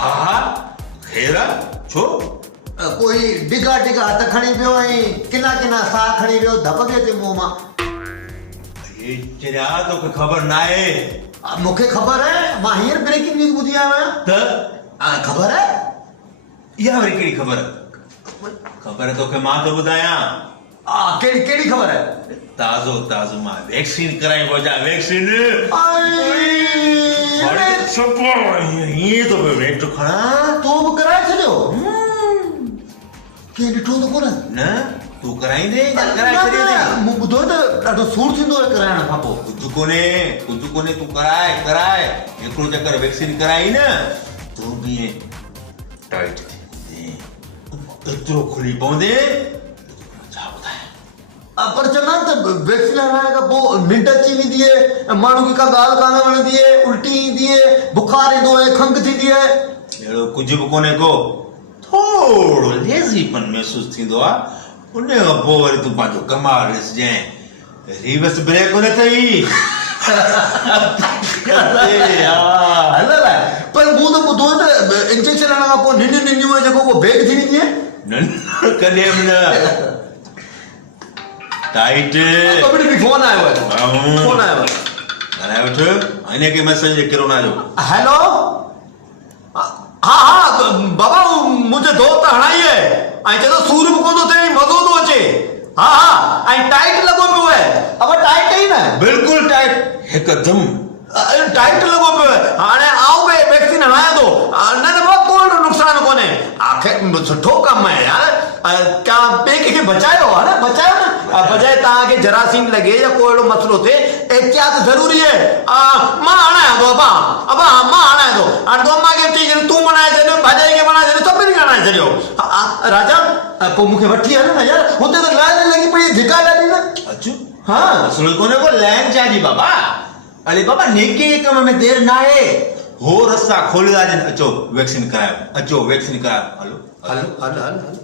हा ख़ैर छो कोई डिगा डिगा हथ खणी पियो ऐं किना किना साह खणी वियो धप पियो अचे मुंहं मां। ये चरिया तोखे ख़बर ना आहे मूंखे ख़बर आहे, मां हींअर ब्रेकिंग न्यूज़ ॿुधी आयो आहियां। त ख़बर आहे? इहा वरी कहिड़ी ख़बर ख़बर तोखे मां थो ॿुधायां। कहिड़ी कहिड़ी ख़बर आहे? ताज़ो ताज़ो मां वैक्सीन कराई वजा वैक्सीन हीअं तो पियो वेठो खणा तो बि कराए छॾियो? कंहिं ॾिठो त कोन? न तूं कराईंदे या कराए छॾियो मूं ॿुधो त ॾाढो सूर थींदो आहे कराइण खां पोइ। कुझु कोन्हे तूं कराए हिकिड़ो चक्कर वैक्सीन कराई न तूं बि टाइट एतिरो खुली पवंदे छा ॿुधायां। पर चङा त वैक्सीन हणाइण खां पोइ निंड अची वेंदी आहे, माण्हू खे का ॻाल्हि कान वणंदी आहे, उल्टी ईंदी आहे, बुखार ईंदो आहे, खंघि थींदी आहे। अहिड़ो कुझु बि कोन्हे को थोरो लेज़ीपन महसूसु थींदो आहे। उन खां पोइ वरी तूं पंहिंजो कमाल ॾिसजांइ रिवर्स ब्रेक न अथई। पर मूं त ॿुधो त इंजेक्शन हणण खां पोइ निंडियूं आहे जेको उहो बेग थी वेंदी आहे। न कॾहिं बि न टाइट फोन आयो आहे, फोन आयो आहे। ॻाल्हाए वठ हिनखे मैसेज किरोना जो। हेलो हा बाबा मुंहिंजे दोस्त हणाई आहे ऐं चए थो सूर बि कोन थो थिए मज़ो थो अचे। हा ऐं टाइट लॻो पियो आहे। अब टाइट ई न बिल्कुलु टाइट हिकदमि टाइट लॻो पियो आहे। हाणे आऊं बि वैक्सीन हणायां थो। न न बाबा कोई नुक़सानु कोन्हे, आख़िर सुठो कमु आहे यार। क्या ॿिए कंहिंखे बचायो आहे न, बचायो न बजाए तव्हांखे जरासीम लॻे या कोई अहिड़ो मसइलो थिए एहतियात ज़रूरी आहे। मां हणायां थो अबा मां हणायां थो। हाणे तो अम्मा खे चई तूं हणाए छॾियो, भाॼाई खे हणाए छॾियो, सभिनी खे हणाए छॾियो। राजा पोइ मूंखे वठी हल न यार, हुते त लाइन लॻी पई धिका ॾाढी न। अचो हा मसइलो कोन्हे को लाइन चाही बाबा। अरे बाबा नेके कम में देर ना आहे, हो रस्ता खोलिया अचो वैक्सीन करायो, अचो वैक्सीन करायो। हलो हल हल हल हल